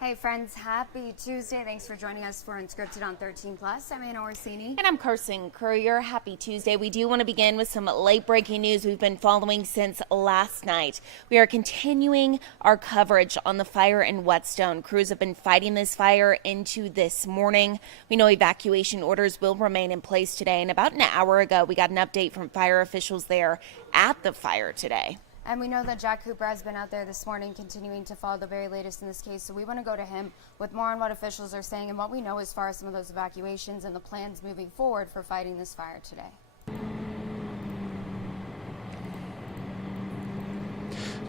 Hey friends, happy Tuesday. Thanks for joining us for Unscripted on 13 Plus. I'm Anna Orsini. And I'm Carson Courier. Happy Tuesday. We do want to begin with some late breaking news we've been following since last night. We are continuing our coverage on the fire in Whetstone. Crews have been fighting this fire into this morning. We know evacuation orders will remain in place today. And about an hour ago, we got an update from fire officials there at the fire today. And we know that Jack Cooper has been out there this morning continuing to follow the very latest in this case. So we want to go to him with more on what officials are saying and what we know as far as some of those evacuations and the plans moving forward for fighting this fire today.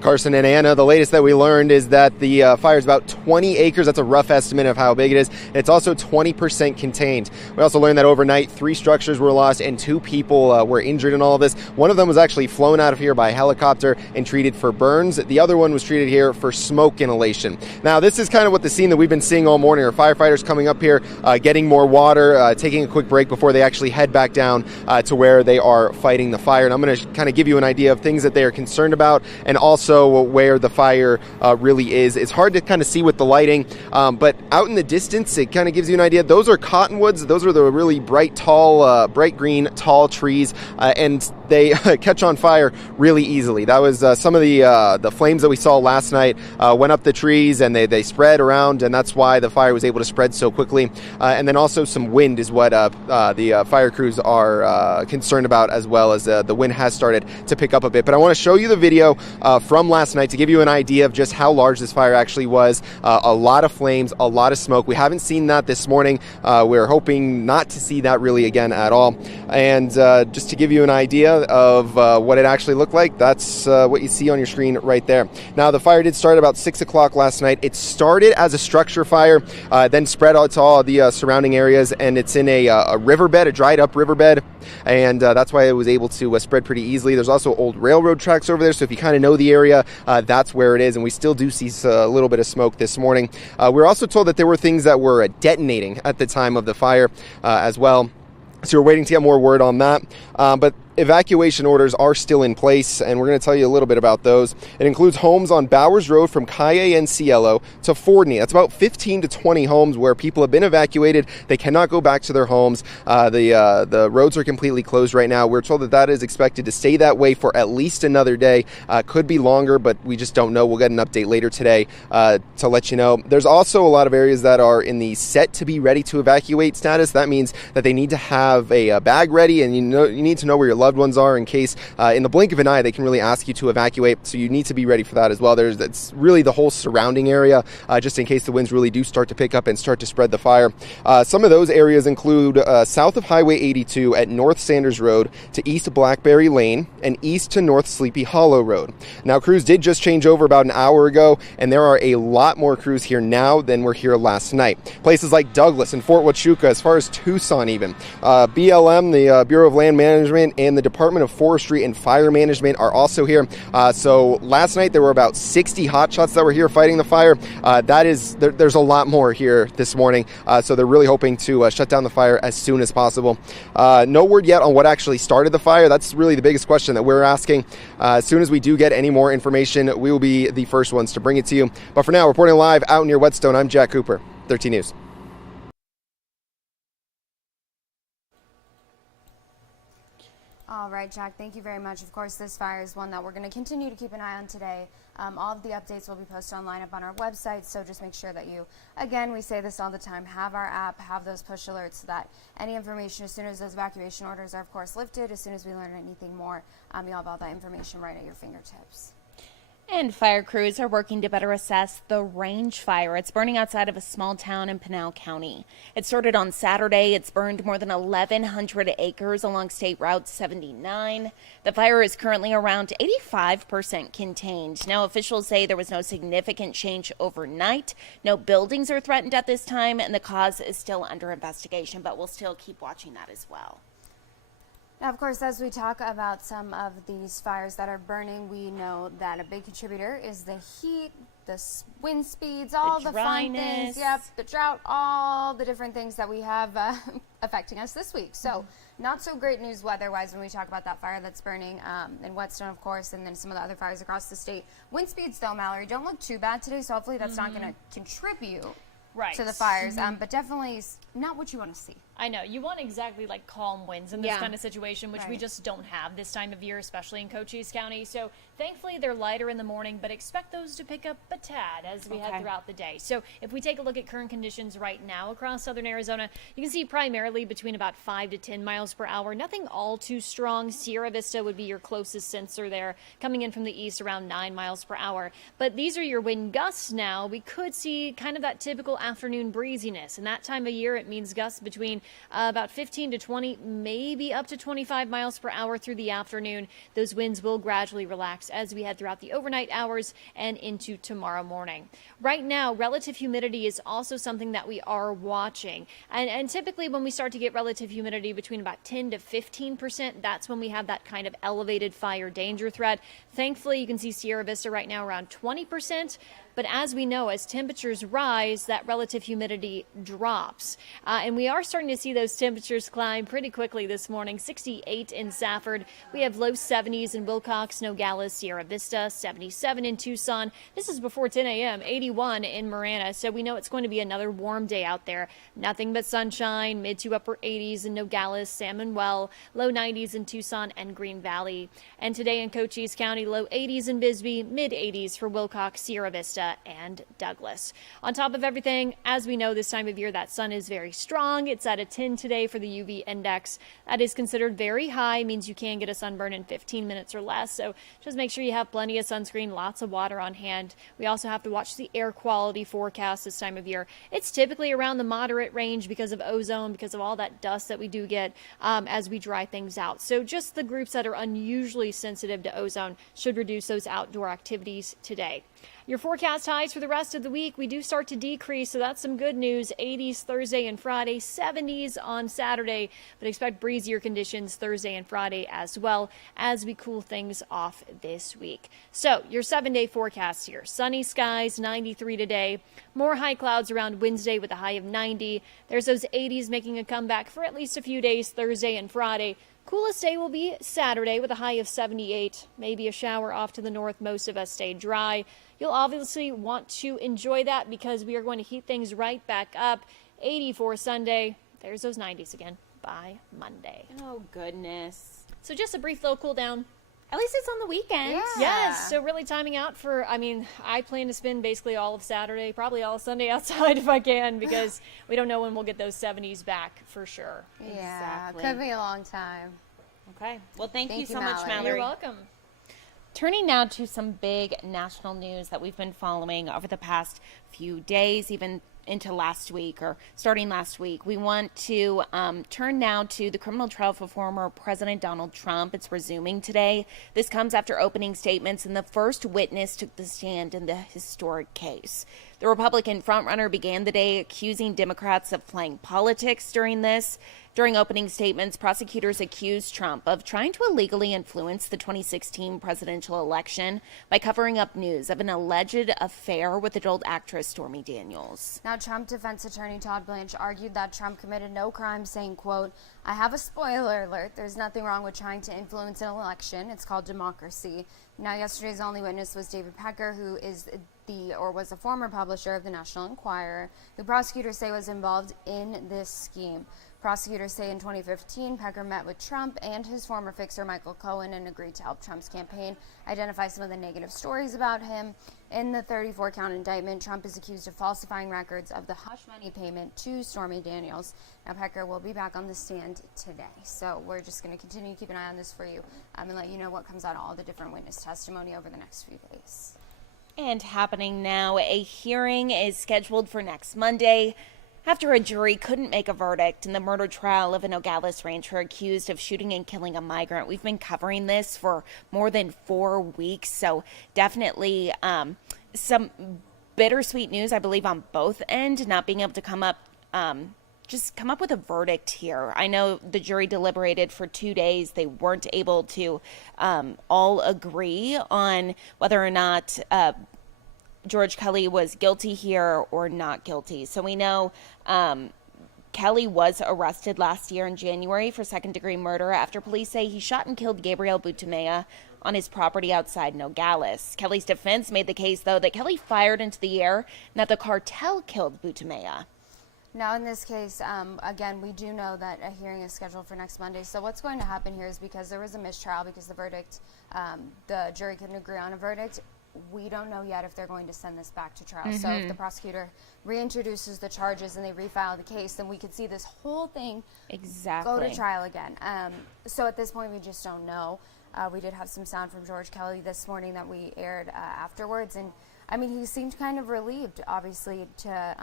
Carson and Anna, the latest that we learned is that the fire is about 20 acres. That's a rough estimate of how big it is. It's also 20% contained. We also learned that overnight 3 structures were lost and 2 people were injured in all of this. One of them was actually flown out of here by helicopter and treated for burns. The other one was treated here for smoke inhalation. Now, this is kind of what the scene that we've been seeing all morning are firefighters coming up here, getting more water, taking a quick break before they actually head back down to where they are fighting the fire. And I'm going to kind of give you an idea of things that they are concerned about and also where the fire really is. It's hard to kind of see with the lighting, but out in the distance, it kind of gives you an idea. Those are cottonwoods. Those are the really bright, tall, bright green, tall trees, and they catch on fire really easily. That was some of the flames that we saw last night went up the trees and they spread around, and that's why the fire was able to spread so quickly. And then also some wind is what the fire crews are concerned about, as well as the wind has started to pick up a bit. But I want to show you the video from last night to give you an idea of just how large this fire actually was. A lot of flames, a lot of smoke. We haven't seen that this morning. We're hoping not to see that really again at all. And just to give you an idea of what it actually looked like, that's what you see on your screen right there. Now, the fire did start about 6 o'clock last night. It started as a structure fire, then spread out to all the surrounding areas, and it's in a riverbed, a dried up riverbed, and that's why it was able to spread pretty easily. There's also old railroad tracks over there, so if you kind of know the area, that's where it is, and we still do see a little bit of smoke this morning. We're also told that there were things that were detonating at the time of the fire as well. So we're waiting to get more word on that. But evacuation orders are still in place, and we're going to tell you a little bit about those. It includes homes on Bowers Road from Calle and Cielo to Fordney. That's about 15 to 20 homes where people have been evacuated. They cannot go back to their homes. The roads are completely closed right now. We're told that that is expected to stay that way for at least another day. Could be longer, but we just don't know. We'll get an update later today to let you know. There's also a lot of areas that are in the set to be ready to evacuate status. That means that they need to have a bag ready, and you need to know where your loved ones are in case in the blink of an eye they can really ask you to evacuate, so you need to be ready for that as well. That's really the whole surrounding area, just in case the winds really do start to pick up and start to spread the fire. Some of those areas include south of Highway 82 at North Sanders Road to East Blackberry Lane and east to North Sleepy Hollow Road. Now, crews did just change over about an hour ago, and there are a lot more crews here now than were here last night. Places like Douglas and Fort Huachuca, as far as Tucson even. BLM, the Bureau of Land Management, and the Department of Forestry and Fire Management are also here. So last night there were about 60 hotshots that were here fighting the fire. There's a lot more here this morning. So they're really hoping to shut down the fire as soon as possible. No word yet on what actually started the fire. That's really the biggest question that we're asking. As soon as we do get any more information, we will be the first ones to bring it to you. But for now, reporting live out near Whetstone, I'm Jack Cooper, 13 News. All right, Jack, thank you very much. Of course, this fire is one that we're going to continue to keep an eye on today. All of the updates will be posted online up on our website, so just make sure that you, again, we say this all the time, have our app, have those push alerts so that any information, as soon as those evacuation orders are, of course, lifted, as soon as we learn anything more, you'll have all that information right at your fingertips. And fire crews are working to better assess the range fire. It's burning outside of a small town in Pinal County. It started on Saturday. It's burned more than 1,100 acres along State Route 79. The fire is currently around 85% contained. Now, officials say there was no significant change overnight. No buildings are threatened at this time, and the cause is still under investigation, but we'll still keep watching that as well. Now, of course, as we talk about some of these fires that are burning, we know that a big contributor is the heat, the wind speeds, all the fun things. Yep, the drought, all the different things that we have affecting us this week. So Not so great news weather-wise when we talk about that fire that's burning in Whetstone, of course, and then some of the other fires across the state. Wind speeds, though, Mallory, don't look too bad today, so hopefully that's not going to contribute to the fires, but definitely not what you want to see. I know. You want exactly like calm winds in this kind of situation, which we Right. just don't have this time of year, especially in Cochise County. So thankfully they're lighter in the morning, but expect those to pick up a tad as we head throughout the day. So if we take a look at current conditions right now across southern Arizona, you can see primarily between about 5 to 10 miles per hour. Nothing all too strong. Sierra Vista would be your closest sensor there, coming in from the east around 9 miles per hour. But these are your wind gusts now. We could see kind of that typical afternoon breeziness. And that time of year, it means gusts between about 15 to 20, maybe up to 25 miles per hour through the afternoon. Those winds will gradually relax as we head throughout the overnight hours and into tomorrow morning. Right now, relative humidity is also something that we are watching. And typically when we start to get relative humidity between about 10 to 15%, that's when we have that kind of elevated fire danger threat. Thankfully, you can see Sierra Vista right now around 20%. But as we know, as temperatures rise, that relative humidity drops. And we are starting to see those temperatures climb pretty quickly this morning. 68 in Safford. We have low 70s in Wilcox, Nogales, Sierra Vista, 77 in Tucson. This is before 10 a.m., 81 in Marana. So we know it's going to be another warm day out there. Nothing but sunshine, mid to upper 80s in Nogales, San Manuel, low 90s in Tucson and Green Valley. And today in Cochise County, low 80s in Bisbee, mid 80s for Wilcox, Sierra Vista, and Douglas. On top of everything, as we know this time of year, that sun is very strong. It's at a 10 today for the UV index. That is considered very high, means you can get a sunburn in 15 minutes or less. So just make sure you have plenty of sunscreen, lots of water on hand. We also have to watch the air quality forecast this time of year. It's typically around the moderate range because of ozone, because of all that dust that we do get as we dry things out. So just the groups that are unusually sensitive to ozone should reduce those outdoor activities today. Your forecast highs for the rest of the week, we do start to decrease, so that's some good news. 80s Thursday and Friday, 70s on Saturday, but expect breezier conditions Thursday and Friday as well as we cool things off this week. So your 7-day forecast here. Sunny skies, 93 today. More high clouds around Wednesday with a high of 90. There's those 80s making a comeback for at least a few days Thursday and Friday. Coolest day will be Saturday with a high of 78. Maybe a shower off to the north. Most of us stay dry. You'll obviously want to enjoy that because we are going to heat things right back up. 84 Sunday. There's those 90s again by Monday. Oh, goodness. So just a brief little cool down. At least it's on the weekend. Yeah. Yes, so really timing out for, I plan to spend basically all of Saturday, probably all of Sunday outside if I can, because we don't know when we'll get those 70s back for sure. Yeah, Exactly. could be a long time. Okay. Well, thank you Thank you, so much, Mallory. Mallory. You're welcome. Turning now to some big national news that we've been following over the past few days, even into last week or starting last week. We want to turn now to the criminal trial for former President Donald Trump. It's resuming today. This comes after opening statements and the first witness took the stand in the historic case. The Republican frontrunner began the day accusing Democrats of playing politics during this. During opening statements, prosecutors accused Trump of trying to illegally influence the 2016 presidential election by covering up news of an alleged affair with adult actress Stormy Daniels. Now, Trump defense attorney Todd Blanche argued that Trump committed no crime, saying, quote, "I have a spoiler alert. There's nothing wrong with trying to influence an election. It's called democracy." Now, yesterday's only witness was David Pecker, who is was a former publisher of the National Enquirer, who prosecutors say was involved in this scheme. Prosecutors say in 2015, Pecker met with Trump and his former fixer Michael Cohen and agreed to help Trump's campaign identify some of the negative stories about him. In the 34-count indictment, Trump is accused of falsifying records of the hush money payment to Stormy Daniels. Now, Pecker will be back on the stand today. So we're just going to continue to keep an eye on this for you and let you know what comes out of all the different witness testimony over the next few days. And happening now, a hearing is scheduled for next Monday after a jury couldn't make a verdict in the murder trial of a Nogales rancher accused of shooting and killing a migrant. We've been covering this for more than 4 weeks, so definitely some bittersweet news, I believe, on both ends, not being able to come up with a verdict here. I know the jury deliberated for 2 days. They weren't able to all agree on whether or not George Kelly was guilty here or not guilty. So we know Kelly was arrested last year in January for second-degree murder after police say he shot and killed Gabriel Butumea on his property outside Nogales. Kelly's defense made the case, though, that Kelly fired into the air and that the cartel killed Butumea. Now, in this case, again, we do know that a hearing is scheduled for next Monday. So what's going to happen here is, because there was a mistrial, because the verdict, the jury couldn't agree on a verdict, we don't know yet if they're going to send this back to trial. So if the prosecutor reintroduces the charges and they refile the case, then we could see this whole thing go to trial again. So at this point, we just don't know. We did have some sound from George Kelly this morning that we aired afterwards. And, I mean, he seemed kind of relieved, obviously, to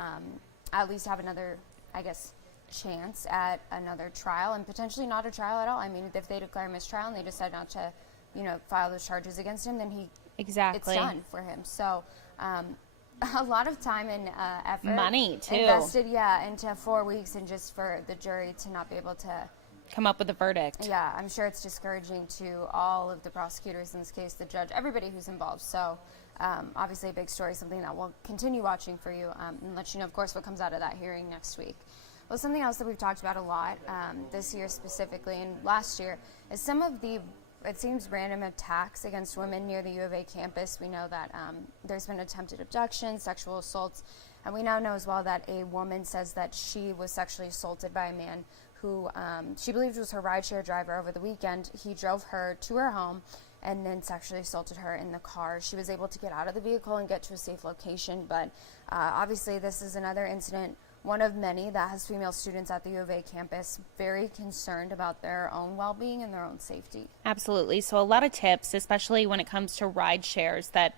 at least have another, I guess, chance at another trial, and potentially not a trial at all. I mean, if they declare mistrial and they decide not to, file those charges against him, then it's done for him. So a lot of time and effort, money too, invested into 4 weeks, and just for the jury to not be able to come up with a verdict. Yeah, I'm sure it's discouraging to all of the prosecutors in this case, the judge, everybody who's involved. So obviously a big story, something that we'll continue watching for you, and let you know, of course, what comes out of that hearing next week. Well, something else that we've talked about a lot this year specifically, and last year, is some of the, it seems, random attacks against women near the U of A campus. We know that there's been attempted abductions, sexual assaults, and we now know as well that a woman says that she was sexually assaulted by a man who she believed was her rideshare driver over the weekend. He drove her to her home and then sexually assaulted her in the car. She was able to get out of the vehicle and get to a safe location, but obviously this is another incident, one of many, that has female students at the U of A campus very concerned about their own well-being and their own safety. Absolutely. So a lot of tips, especially when it comes to ride shares, that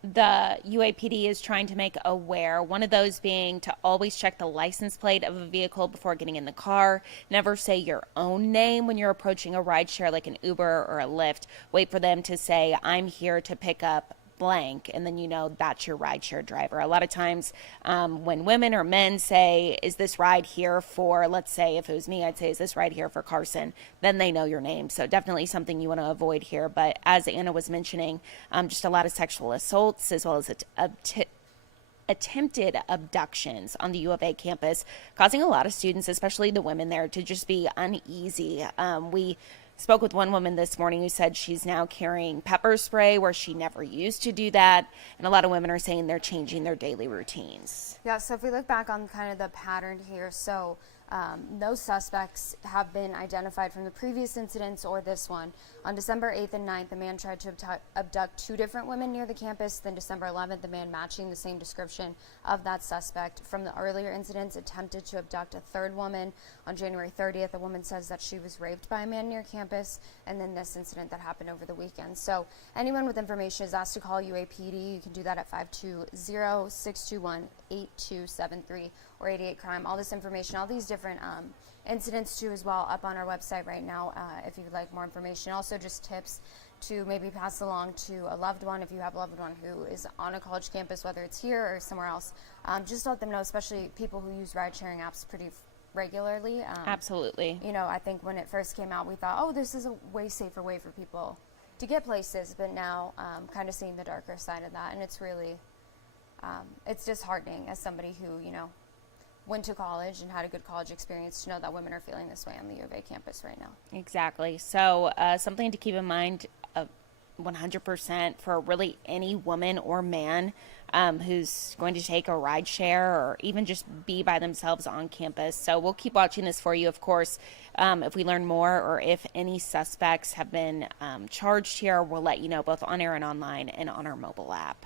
the UAPD is trying to make aware. One of those being to always check the license plate of a vehicle before getting in the car. Never say your own name when you're approaching a rideshare like an Uber or a Lyft. Wait for them to say, "I'm here to pick up blank," and then that's your rideshare driver. A lot of times when women or men say, "Is this ride here for," let's say if it was me, I'd say, "Is this ride here for Carson?" Then they know your name. So definitely something you want to avoid here. But as Anna was mentioning, just a lot of sexual assaults as well as attempted abductions on the U of A campus, causing a lot of students, especially the women there, to just be uneasy. We spoke with one woman this morning who said she's now carrying pepper spray where she never used to do that. And a lot of women are saying they're changing their daily routines. Yeah, so if we look back on kind of the pattern here, so no suspects have been identified from the previous incidents or this one. On December 8th and 9th, a man tried to abduct 2 different women near the campus. Then December 11th, the man matching the same description of that suspect from the earlier incidents attempted to abduct a 3rd woman. On January 30th, a woman says that she was raped by a man near campus. And then this incident that happened over the weekend. So anyone with information is asked to call UAPD. You can do that at 520-621-8273 or 88-CRIME. All this information, all these different incidents too as well up on our website right now if you would like more information. Also just tips to maybe pass along to a loved one if you have a loved one who is on a college campus, whether it's here or somewhere else. Just let them know, especially people who use ride-sharing apps pretty regularly. Absolutely. I think when it first came out, we thought, oh, this is a way safer way for people to get places, but now kind of seeing the darker side of that, and it's really, it's disheartening as somebody who, went to college and had a good college experience to know that women are feeling this way on the U of A campus right now. Exactly. So something to keep in mind 100% for really any woman or man who's going to take a ride share or even just be by themselves on campus. So we'll keep watching this for you, of course. If we learn more or if any suspects have been charged here, we'll let you know both on air and online and on our mobile app.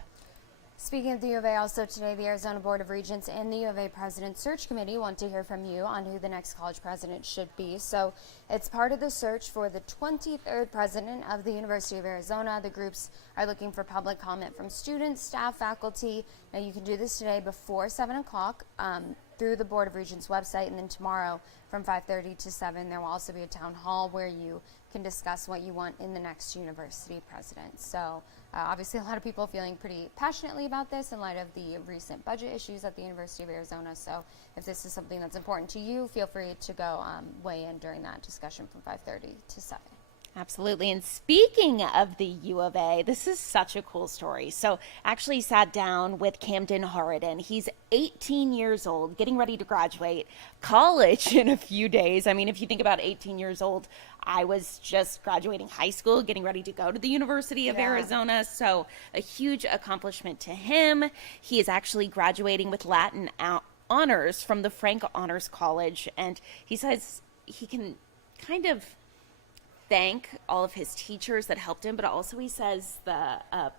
Speaking of the U of A, also today, the Arizona Board of Regents and the U of A President Search Committee want to hear from you on who the next college president should be. So it's part of the search for the 23rd president of the University of Arizona. The groups are looking for public comment from students, staff, faculty. Now you can do this today before 7 o'clock through the Board of Regents website, and then tomorrow from 5:30 to 7 there will also be a town hall where you can discuss what you want in the next university president. So obviously a lot of people feeling pretty passionately about this in light of the recent budget issues at the University of Arizona. So if this is something that's important to you, feel free to go weigh in during that discussion from 5:30 to 7. Absolutely. And speaking of the U of A, this is such a cool story. So, actually sat down with Camden Harridan. He's 18 years old, getting ready to graduate college in a few days. I mean, if you think about 18 years old, I was just graduating high school, getting ready to go to the University of Arizona. So, a huge accomplishment to him. He is actually graduating with Latin honors from the Frank Honors College. And he says he can kind of thank all of his teachers that helped him, but also he says the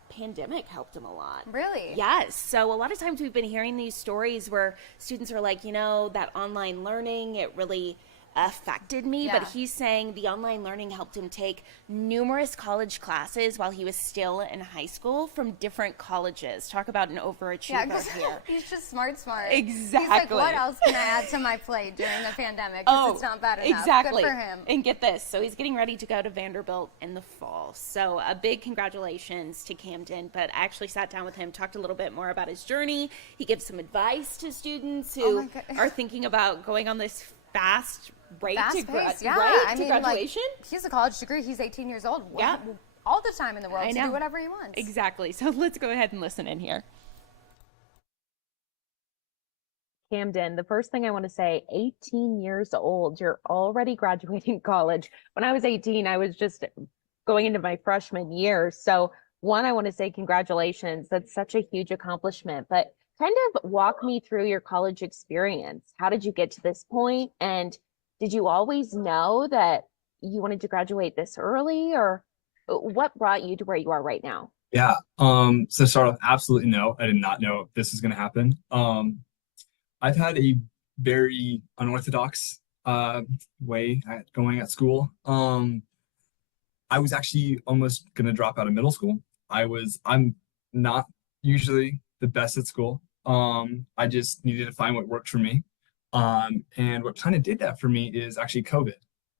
pandemic helped him a lot. Really? Yes. So a lot of times we've been hearing these stories where students are like, that online learning, it really affected me. Yeah. But he's saying the online learning helped him take numerous college classes while he was still in high school from different colleges. Talk about an overachiever here. He's just smart. Exactly. He's like, what else can I add to my plate during the pandemic? Because it's not bad enough. Exactly. Good for him. And get this. So he's getting ready to go to Vanderbilt in the fall. So a big congratulations to Camden. But I actually sat down with him, talked a little bit more about his journey. He gives some advice to students who are thinking about going on this fast rate to graduation. Like, he has a college degree. He's 18 years old. Yeah. All the time in the world to do whatever he wants. Exactly. So let's go ahead and listen in here. Camden, the first thing I want to say, 18 years old, you're already graduating college. When I was 18, I was just going into my freshman year. So one, I want to say congratulations. That's such a huge accomplishment, but kind of walk me through your college experience. How did you get to this point? And did you always know that you wanted to graduate this early, or what brought you to where you are right now? Yeah. So start off, absolutely no. I did not know this was going to happen. I've had a very unorthodox way at going at school. I was actually almost going to drop out of middle school. I'm not usually the best at school. I just needed to find what worked for me. And what kind of did that for me is actually COVID.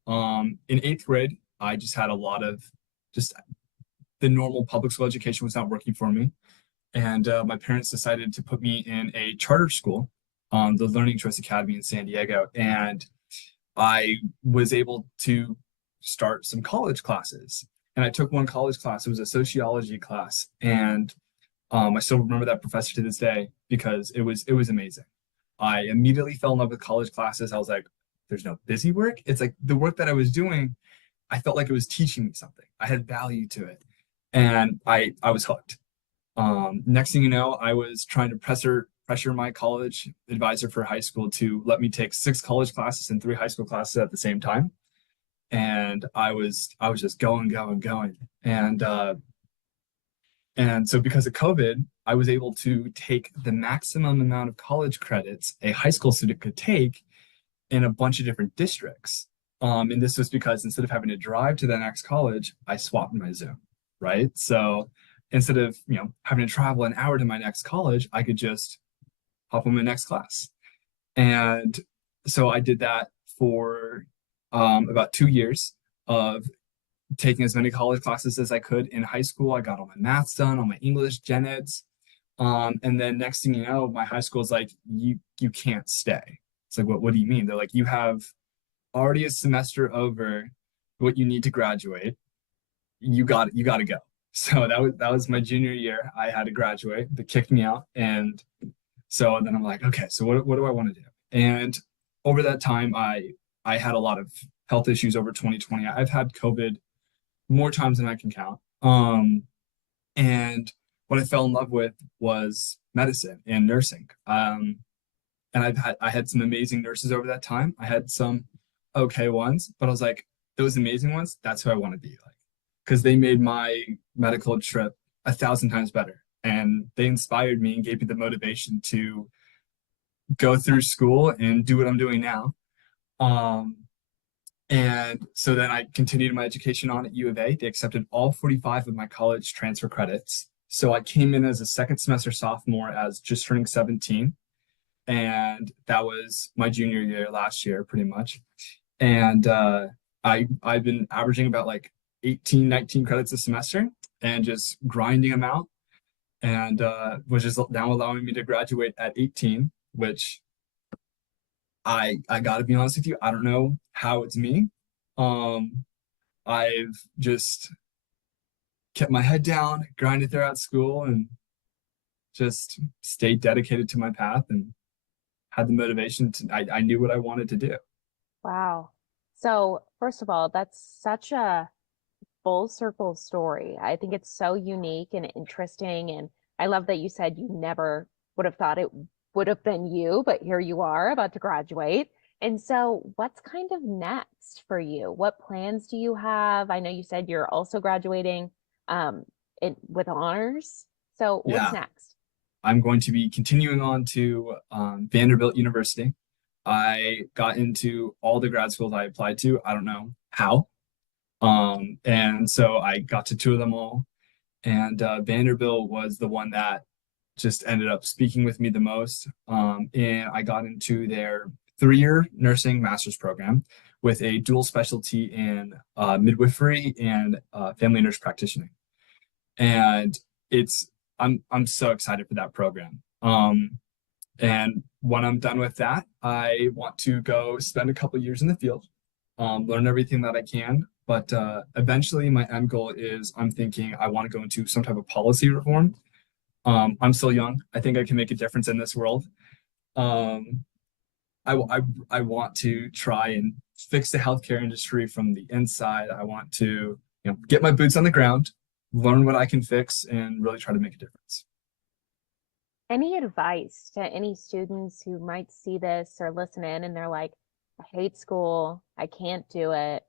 In 8th grade, I just had a lot of just the normal public school education was not working for me. And my parents decided to put me in a charter school, the Learning Choice Academy in San Diego. And I was able to start some college classes. And I took one college class. It was a sociology class. And I still remember that professor to this day because it was amazing. I immediately fell in love with college classes. I was like, there's no busy work. It's like the work that I was doing, I felt like it was teaching me something. I had value to it. And I was hooked. Next thing you know, I was trying to pressure my college advisor for high school to let me take 6 college classes and 3 high school classes at the same time. And I was just going. And so because of COVID, I was able to take the maximum amount of college credits a high school student could take in a bunch of different districts. And this was because instead of having to drive to the next college, I swapped my Zoom, right? So instead of, having to travel an hour to my next college, I could just hop on my next class. And so I did that for about 2 years of taking as many college classes as I could in high school. I got all my maths done, all my English, gen eds. And then next thing you know, my high school is like, you can't stay. It's like, what do you mean? They're like, you have already a semester over what you need to graduate. You got to go. So that was my junior year. I had to graduate. They kicked me out. And so then I'm like, okay, so what do I want to do? And over that time, I had a lot of health issues over 2020. I've had COVID more times than I can count. And what I fell in love with was medicine and nursing. And I had some amazing nurses over that time. I had some okay ones, but I was like, those amazing ones, that's who I want to be like, because they made my medical trip 1,000 times better. And they inspired me and gave me the motivation to go through school and do what I'm doing now. And so then I continued my education on at U of A. They accepted all 45 of my college transfer credits. So I came in as a second semester sophomore as just turning 17. And that was my junior year last year, pretty much. And I've been averaging about like 18, 19 credits a semester and just grinding them out. And which is now allowing me to graduate at 18, which I got to be honest with you, I don't know how it's me. I've just kept my head down, grinded throughout school, and just stayed dedicated to my path and had the motivation to, I knew what I wanted to do. Wow. So, first of all, that's such a full circle story. I think it's so unique and interesting. And I love that you said you never would have thought it would have been you, but here you are about to graduate. And so, what's kind of next for you? What plans do you have? I know you said you're also graduating um, with honors. So, what's Yeah, next? I'm going to be continuing on to Vanderbilt University. I got into all the grad schools I applied to. I don't know how. And so I got to two of them all. And Vanderbilt was the one that just ended up speaking with me the most. And I got into their 3-year nursing master's program with a dual specialty in midwifery and family nurse practitioning. And it's I'm so excited for that program. And when I'm done with that, I want to go spend a couple years in the field, learn everything that I can. But eventually, my end goal is I'm thinking I want to go into some type of policy reform. I'm still young. I think I can make a difference in this world. Um, I want to try and fix the healthcare industry from the inside. I want to, get my boots on the ground, learn what I can fix, and really try to make a difference. Any advice to any students who might see this or listen in and they're like, I hate school, I can't do it.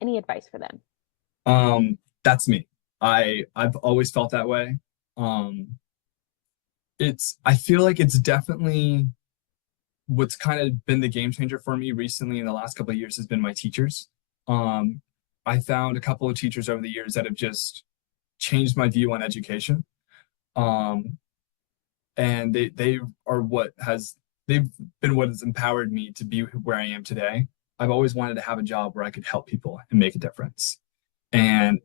Any advice for them? That's me. I've always felt that way. Um, I feel like it's definitely what's kind of been the game changer for me recently in the last couple of years has been my teachers. Um, I found a couple of teachers over the years that have just changed my view on education. Um, and they are they've been what has empowered me to be where I am today. I've always wanted to have a job where I could help people and make a difference. And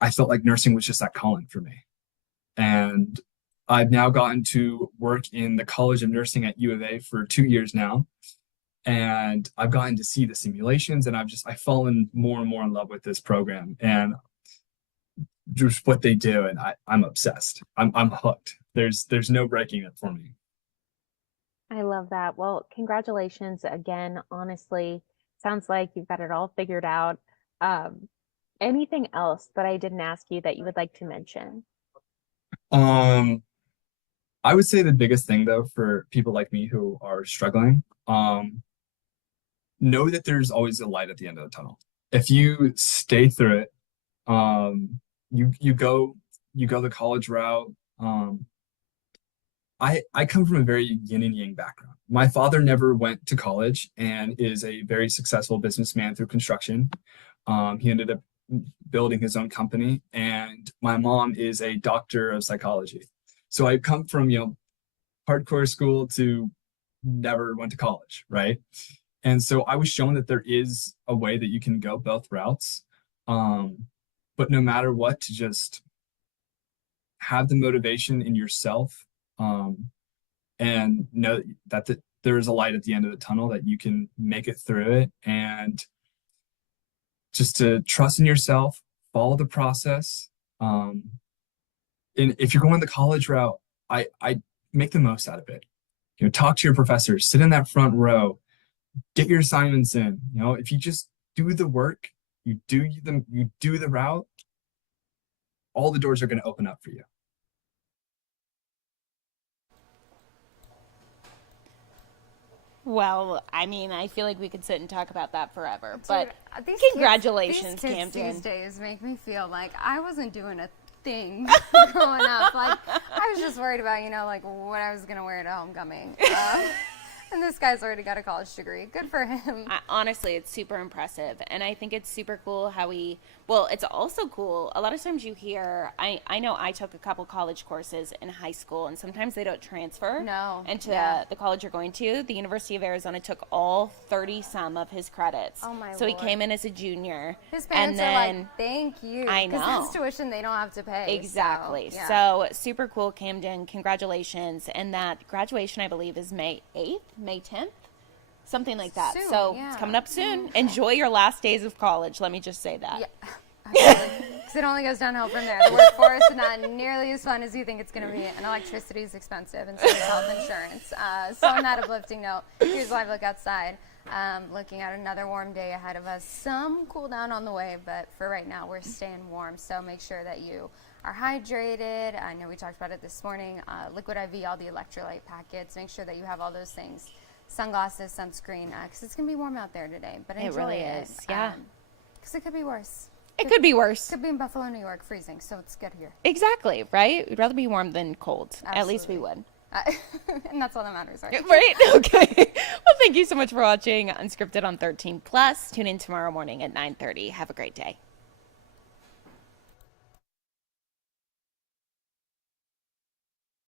I felt like nursing was just that calling for me. And I've now gotten to work in the College of Nursing at U of A for 2 years now. And I've gotten to see the simulations, and I've fallen more and more in love with this program and just what they do. And I'm obsessed. I'm hooked. There's no breaking it for me. I love that. Well, congratulations again. Honestly, sounds like you've got it all figured out. Um, Anything else that I didn't ask you that you would like to mention? Um, I would say the biggest thing though for people like me who are struggling, know that there's always a light at the end of the tunnel. If you stay through it, um, you go the college route. I come from a very yin and yang background. My father never went to college and is a very successful businessman through construction. He ended up building his own company, and my mom is a doctor of psychology. So I come from, hardcore school to never went to college, right? And so I was shown that there is a way that you can go both routes. But no matter what, to just have the motivation in yourself, and know that there is a light at the end of the tunnel, that you can make it through it, and just to trust in yourself, follow the process. And if you're going the college route, I make the most out of it. Talk to your professors, sit in that front row, get your assignments in. If you just do the work, you do the route, all the doors are going to open up for you. Well, I mean, I feel like we could sit and talk about that forever. But These congratulations, these kids Camden. these days make me feel like I wasn't doing a thing growing up. Like, I was just worried about, like what I was going to wear to homecoming. And this guy's already got a college degree. Good for him. Honestly, it's super impressive. And I think it's super cool how it's also cool. A lot of times you hear, I know I took a couple college courses in high school, and sometimes they don't transfer into the college you're going to. The University of Arizona took all 30 some of his credits. Oh my So he Lord. came in as a junior. His parents are like, thank you. I know. Because that's tuition they don't have to pay. Exactly. So super cool, Camden. Congratulations. And that graduation, I believe, is May 8th, May 10th. Something like that. Soon, So yeah. it's coming up soon. Enjoy your last days of college. Let me just say that. Yeah. Because it only goes downhill from there. The workforce is not nearly as fun as you think it's going to be, and electricity is expensive, and so is health insurance. So on that uplifting note, here's a live look outside. Looking at another warm day ahead of us. Some cool down on the way, but for right now, we're staying warm. So make sure that you are hydrated. I know we talked about it this morning. Liquid IV, all the electrolyte packets. Make sure that you have all those things. Sunglasses, sunscreen, because it's going to be warm out there today. But enjoy It really is, yeah. Because it could be worse. It could be worse. Could be in Buffalo, New York, freezing, so it's good here. Exactly, right? We'd rather be warm than cold. Absolutely. At least we would. And that's all that matters, right? Right? Okay. Well, thank you so much for watching Unscripted on 13 Plus. Tune in tomorrow morning at 9:30. Have a great day.